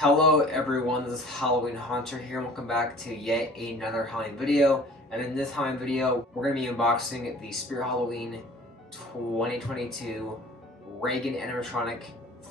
Hello everyone, this is Halloween Hunter here, and welcome back to yet another Halloween video. And in this Halloween video, we're going to be unboxing the Spirit Halloween 2022 Regan Animatronic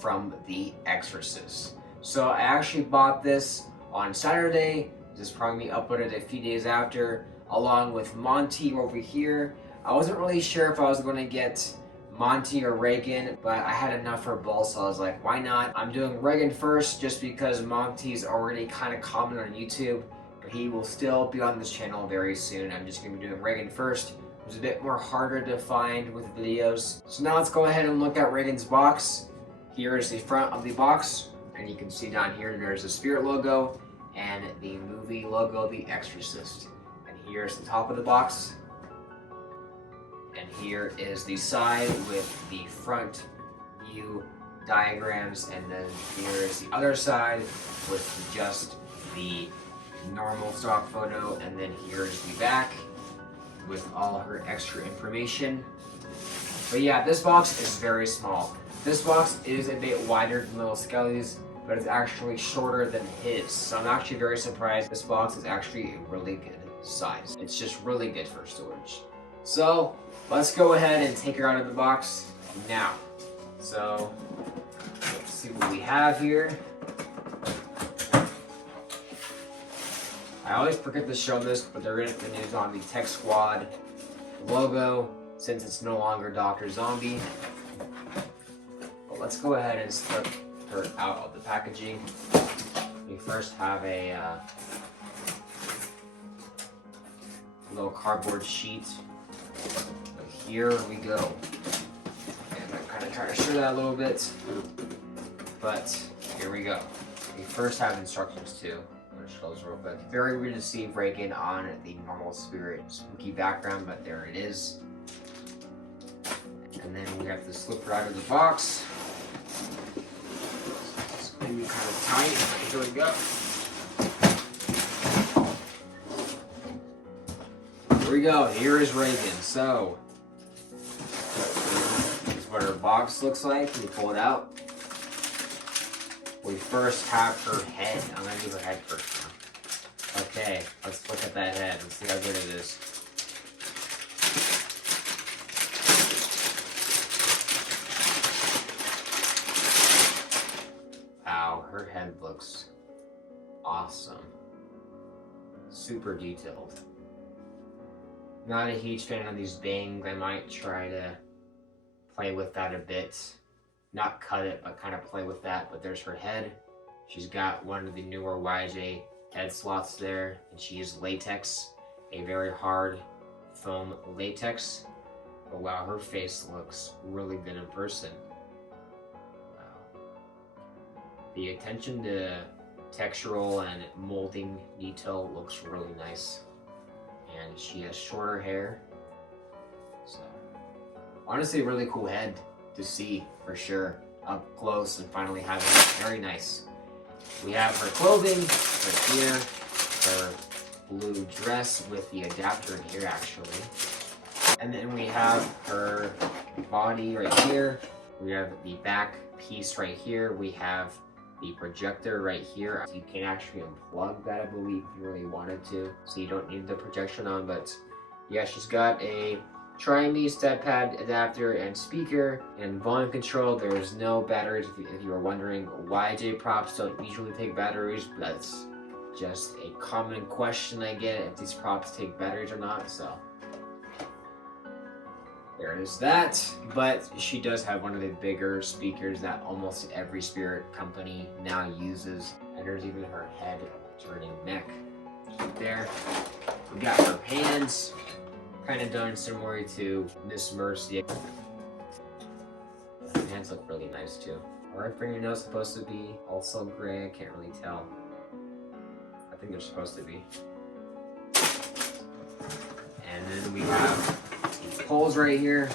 from the Exorcist. So I actually bought this on Saturday. This is probably uploaded a few days after, along with Monty over here. I wasn't really sure if I was going to get Monty or Regan, but I had enough for both, so I was like, why not? I'm doing Regan first just because Monty's already kind of common on YouTube, but he will still be on this channel very soon. I'm just going to be doing Regan first. It was a bit more harder to find with videos. So now let's go ahead and look at Regan's box. Here is the front of the box, and you can see down here there's the Spirit logo and the movie logo, The Exorcist. And here's the top of the box. And here is the side with the front view diagrams, and then here is the other side with just the normal stock photo, and then here's the back with all her extra information. But yeah, this box is very small. This box is a bit wider than Little Skelly's, but it's actually shorter than his. So I'm actually very surprised. This box is actually a really good size. It's just really good for storage. So let's go ahead and take her out of the box now. So let's see what we have here. I always forget to show this, but there is the news on the Tech Squad logo since it's no longer Dr. Zombie. But let's go ahead and slip her out of the packaging. We first have a little cardboard sheet. Here we go. And I'm kind of trying to show that a little bit, but here we go. We first have instructions too. I'm going to show those real quick. Very weird to see Regan on the normal Spirit spooky background, but there it is. And then we have to slip her out of the box. It's maybe kind of tight. Here we go. Here we go. Here is Regan. So this is what her box looks like. Can you pull it out? We first have her head. I'm gonna do her head first now. Okay, let's look at that head. Let's see how good it is. Wow, her head looks awesome. Super detailed. Not a huge fan of these bangs. I might try to play with that a bit. Not cut it, but kind of play with that. But there's her head. She's got one of the newer YJ head slots there. And she uses latex, a very hard foam latex. But wow, her face looks really good in person. Wow. The attention to textural and molding detail looks really nice. And she has shorter hair. So honestly, a really cool head to see for sure up close and finally having it. Very nice. We have her clothing right here, her blue dress with the adapter in here actually. And then we have her body right here. We have the back piece right here. We have the projector right here. You can actually unplug that, I believe, if you really wanted to. So you don't need the projection on, but yeah, she's got a Try-Me step pad adapter and speaker and volume control. There's no batteries if you were wondering. YJ props don't usually take batteries, but that's just a common question I get if these props take batteries or not, so there is that. But she does have one of the bigger speakers that almost every Spirit company now uses. And there's even her head turning neck right there. We got her hands, kind of done similar to Miss Mercy. Her hands look really nice too. Are her fingernails supposed to be also gray? I can't really tell. I think they're supposed to be. And then we have these poles right here.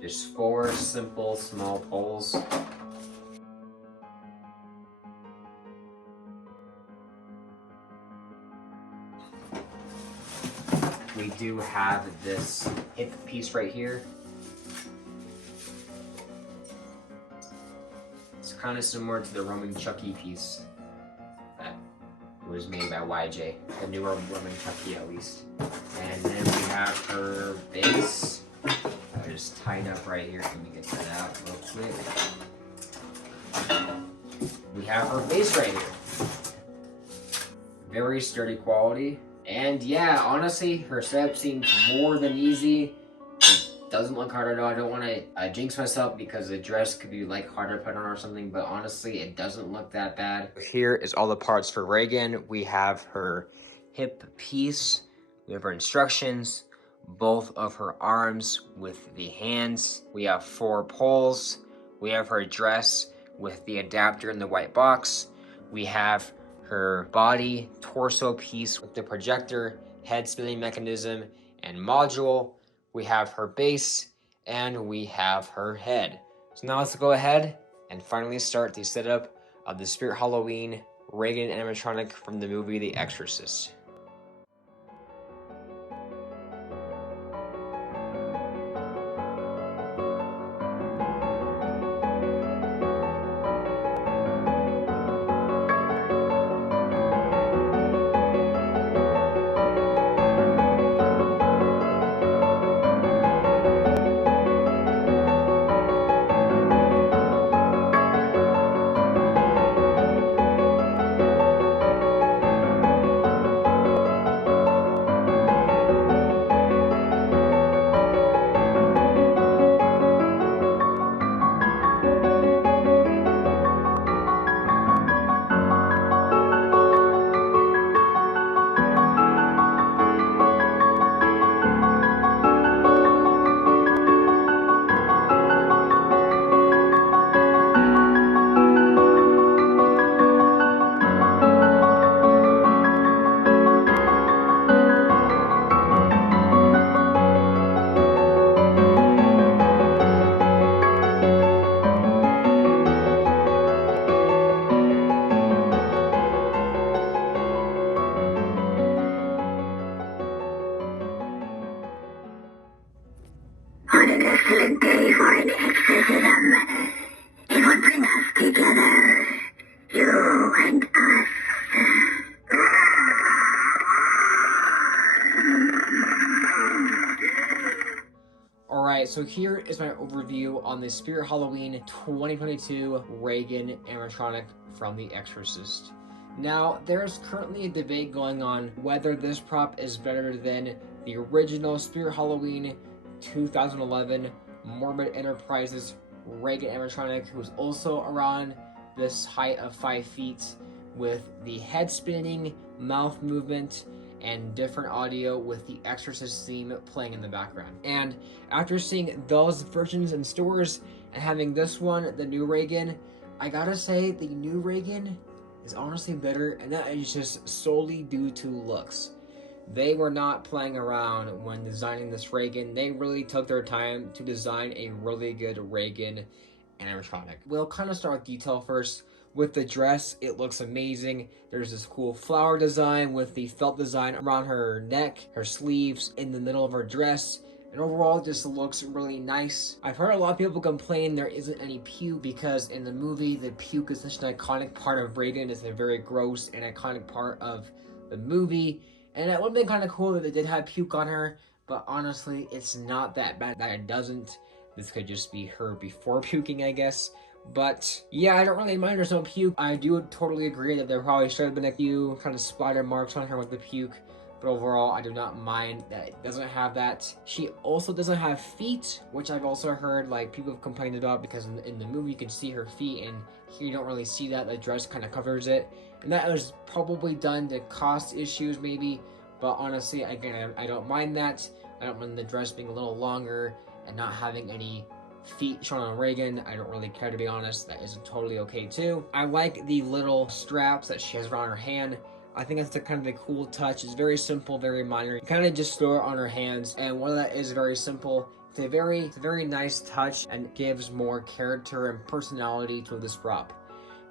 Just 4 simple small poles. We do have this hip piece right here. It's kind of similar to the Roman Chucky piece that was made by YJ, the newer Roman Chucky at least. And then we have her base. Just tied up right here. Let me get that out real quick. We have her base right here. Very sturdy quality. And yeah, honestly, her setup seems more than easy. It doesn't look hard at all. I don't want to jinx myself because the dress could be like harder to put on or something, but honestly, it doesn't look that bad. Here is all the parts for Regan. We have her hip piece. We have her instructions, both of her arms with the hands. We have 4 poles. We have her dress with the adapter in the white box. We have her body torso piece with the projector, head spinning mechanism, and module. We have her base, and we have her head. So now let's go ahead and finally start the setup of the Spirit Halloween Regan Animatronic from the movie The Exorcist. On an excellent day for an exorcism. It would bring us together, you and us. Alright, so here is my overview on the Spirit Halloween 2022 Regan Animatronic from The Exorcist. Now, there's currently a debate going on whether this prop is better than the original Spirit Halloween 2011 Morbid Enterprises Regan Animatronic, who's also around this height of 5 feet, with the head spinning, mouth movement, and different audio with the Exorcist theme playing in the background. And after seeing those versions in stores and having this one, the new Regan, I gotta say the new Regan is honestly better, and that is just solely due to looks. They were not playing around when designing this Regan. They really took their time to design a really good Regan animatronic. We'll kind of start with detail first. With the dress, it looks amazing. There's this cool flower design with the felt design around her neck, her sleeves, in the middle of her dress. And overall, it just looks really nice. I've heard a lot of people complain there isn't any puke because in the movie, the puke is such an iconic part of Regan. It's a very gross and iconic part of the movie. And it would have been kind of cool if they did have puke on her, but honestly, it's not that bad that it doesn't. This could just be her before puking, I guess. But yeah, I don't really mind there's no puke. I do totally agree that there probably should have been a few kind of splatter marks on her with the puke. But overall, I do not mind that it doesn't have that. She also doesn't have feet, which I've also heard like people have complained about because in the movie you can see her feet and here you don't really see that. The dress kind of covers it. And that was probably done to cost issues maybe. But honestly, again, I don't mind that. I don't mind the dress being a little longer and not having any feet shown on Regan. I don't really care, to be honest. That is totally okay too. I like the little straps that she has around her hand. I think that's kind of a cool touch. It's very simple, very minor. You kind of just throw it on her hands, and while that is very simple, it's a very nice touch and gives more character and personality to this prop.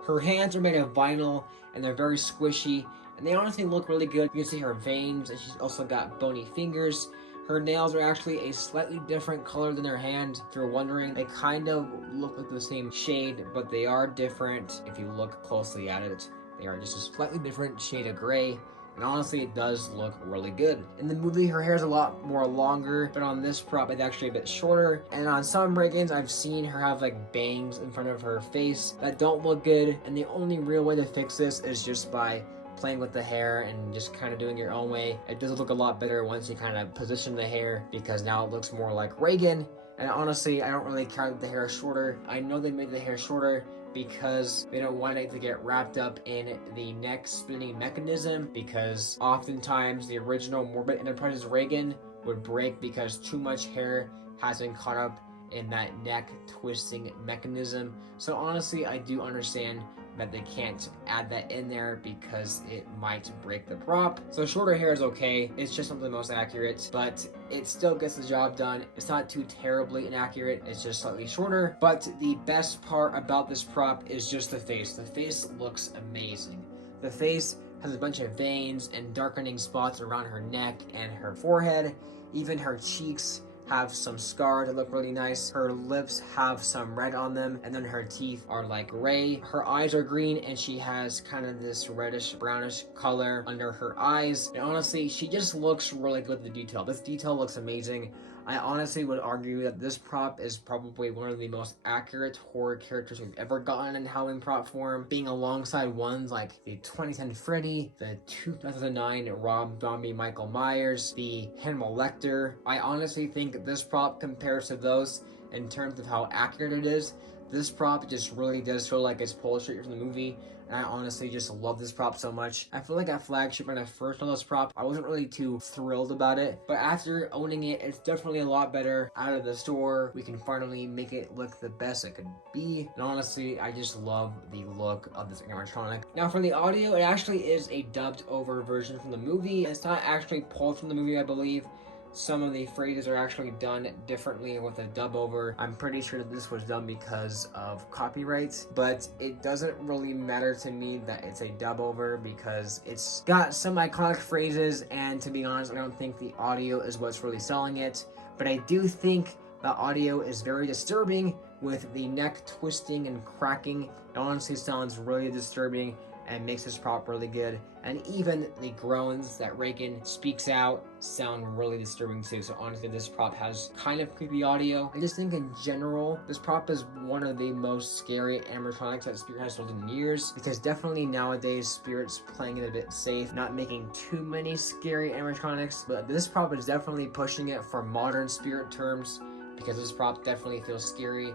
Her hands are made of vinyl, and they're very squishy, and they honestly look really good. You can see her veins, and she's also got bony fingers. Her nails are actually a slightly different color than her hand. If you're wondering, they kind of look like the same shade, but they are different. If you look closely at it, they are just a slightly different shade of gray. And honestly, it does look really good. In the movie, her hair is a lot more longer, but on this prop, it's actually a bit shorter. And on some Regans, I've seen her have like bangs in front of her face that don't look good. And the only real way to fix this is just by playing with the hair and just kind of doing your own way. It does look a lot better once you kind of position the hair, because now it looks more like Regan. And honestly, I don't really care that the hair is shorter. I know they made the hair shorter because they don't want it to get wrapped up in the neck spinning mechanism, because oftentimes the original Morbid Enterprises Regan would break because too much hair has been caught up in that neck twisting mechanism. So honestly, I do understand that they can't add that in there because it might break the prop. So shorter hair is okay, it's just not the most accurate, but it still gets the job done. It's not too terribly inaccurate, it's just slightly shorter. But the best part about this prop is just the face. The face looks amazing. The face has a bunch of veins and darkening spots around her neck and her forehead. Even her cheeks have some scar to look really nice. Her lips have some red on them, and then her teeth are like gray. Her eyes are green, and she has kind of this reddish brownish color under her eyes. And honestly, she just looks really good with the detail. This detail looks amazing. I honestly would argue that this prop is probably one of the most accurate horror characters we've ever gotten in Halloween prop form, being alongside ones like the 2010 Freddy, the 2009 Rob Zombie Michael Myers, the Hannibal Lecter. I honestly think this prop compares to those in terms of how accurate it is. This prop just really does feel like it's pulled straight from the movie, and I honestly just love this prop so much. I feel like at Flagship, when I first saw this prop, I wasn't really too thrilled about it, but after owning it, it's definitely a lot better. Out of the store, we can finally make it look the best it could be, and honestly, I just love the look of this animatronic. Now for the audio, it actually is a dubbed over version from the movie. It's not actually pulled from the movie, I believe. Some of the phrases are actually done differently with a dub over. I'm pretty sure that this was done because of copyrights, but it doesn't really matter to me that it's a dub over because it's got some iconic phrases, and to be honest, I don't think the audio is what's really selling it, but I do think the audio is very disturbing with the neck twisting and cracking. It honestly sounds really disturbing and makes this prop really good. And even the groans that Regan speaks out sound really disturbing too. So honestly, this prop has kind of creepy audio. I just think in general, this prop is one of the most scary animatronics that Spirit has sold in years, because definitely nowadays Spirit's playing it a bit safe, not making too many scary animatronics, but this prop is definitely pushing it for modern Spirit terms, because this prop definitely feels scary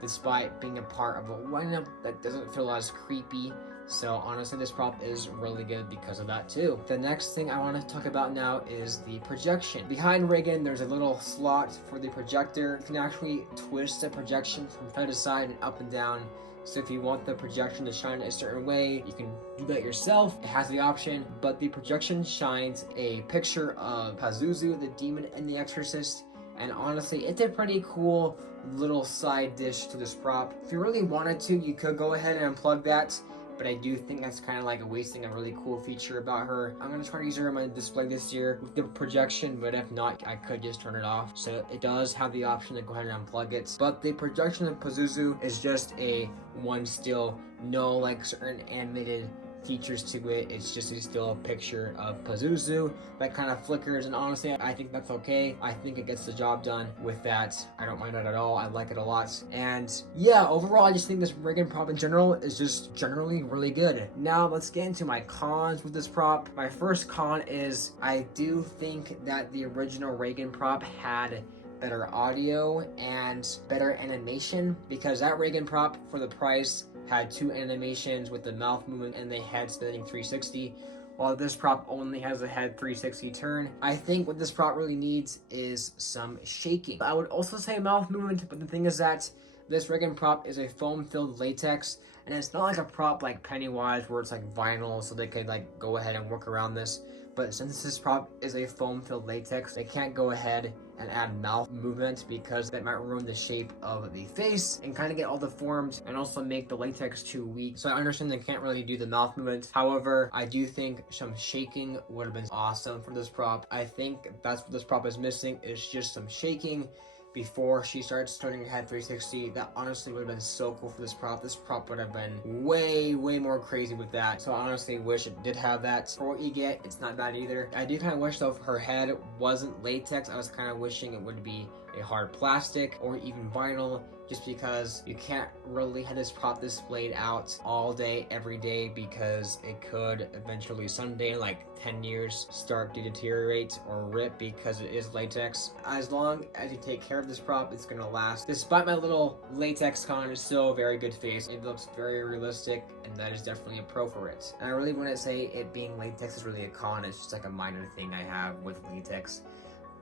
despite being a part of a lineup that doesn't feel as creepy. So honestly, this prop is really good because of that too. The next thing I want to talk about now is the projection. Behind Regan, there's a little slot for the projector. You can actually twist the projection from side to side and up and down. So if you want the projection to shine a certain way, you can do that yourself. It has the option, but the projection shines a picture of Pazuzu, the demon in The Exorcist. And honestly, it's a pretty cool little side dish to this prop. If you really wanted to, you could go ahead and unplug that, but I do think that's kind of like wasting a really cool feature about her. I'm going to try to use her on my display this year with the projection, but if not, I could just turn it off. So it does have the option to go ahead and unplug it. But the projection of Pazuzu is just a one still, no like certain animated features to it. It's just still a picture of Pazuzu that kind of flickers, and honestly, I think that's okay. I think it gets the job done with that. I don't mind it at all. I like it a lot. And yeah, overall, I just think this Regan prop in general is just generally really good. Now let's get into my cons with this prop. My first con is I do think that the original Regan prop had better audio and better animation, because that Regan prop for the price had two animations with the mouth movement and the head spinning 360, while this prop only has a head 360 turn. I think what this prop really needs is some shaking. I would also say mouth movement, but the thing is that this Regan prop is a foam-filled latex, and it's not like a prop like Pennywise where it's like vinyl, so they could like go ahead and work around this. but since this prop is a foam-filled latex, they can't go ahead and add mouth movement because that might ruin the shape of the face and kind of get all deformed and also make the latex too weak. So I understand they can't really do the mouth movement. However, I do think some shaking would have been awesome for this prop. I think that's what this prop is missing, is just some shaking before she starts turning her head 360. That honestly would have been so cool for this prop. This prop would have been way more crazy with that. So I honestly wish it did have that. For what you get, it's not bad either. I do kind of wish though if her head wasn't latex, I was kind of wishing it would be a hard plastic or even vinyl, just because you can't really have this prop displayed out all day, every day, because it could eventually someday, like 10 years, start to deteriorate or rip because it is latex. As long as you take care of this prop, it's gonna last. Despite my little latex con, it's still a very good face. It looks very realistic, and that is definitely a pro for it. And I really wouldn't say it being latex is really a con, it's just like a minor thing I have with latex.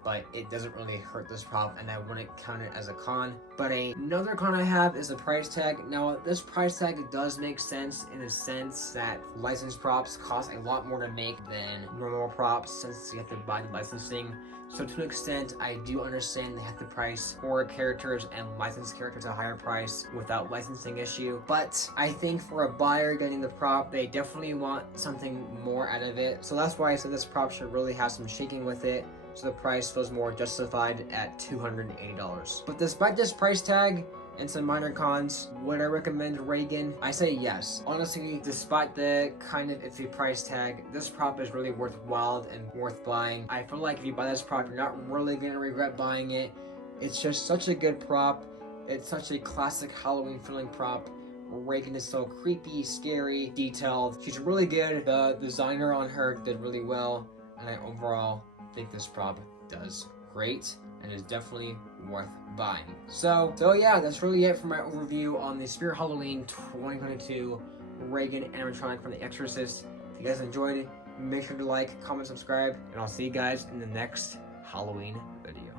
But it doesn't really hurt this prop, and I wouldn't count it as a con. But another con I have is the price tag. Now, this price tag does make sense in a sense that licensed props cost a lot more to make than normal props, since you have to buy the licensing. So to an extent, I do understand they have to price horror characters and licensed characters at a higher price without licensing issue. But I think for a buyer getting the prop, they definitely want something more out of it. So that's why I said this prop should really have some shaking with it, so the price was more justified at $280. But despite this price tag and some minor cons, would I recommend Regan? I say yes. Honestly, despite the kind of iffy price tag, this prop is really worthwhile and worth buying. I feel like if you buy this prop, you're not really gonna regret buying it. It's just such a good prop. It's such a classic Halloween feeling prop. Regan is so creepy, scary, detailed. She's really good. The designer on her did really well, and I overall think this prop does great and is definitely worth buying. So yeah, that's really it for my overview on the Spirit Halloween 2022 Regan Animatronic from the Exorcist. If you guys enjoyed it, make sure to like, comment, subscribe, and I'll see you guys in the next Halloween video.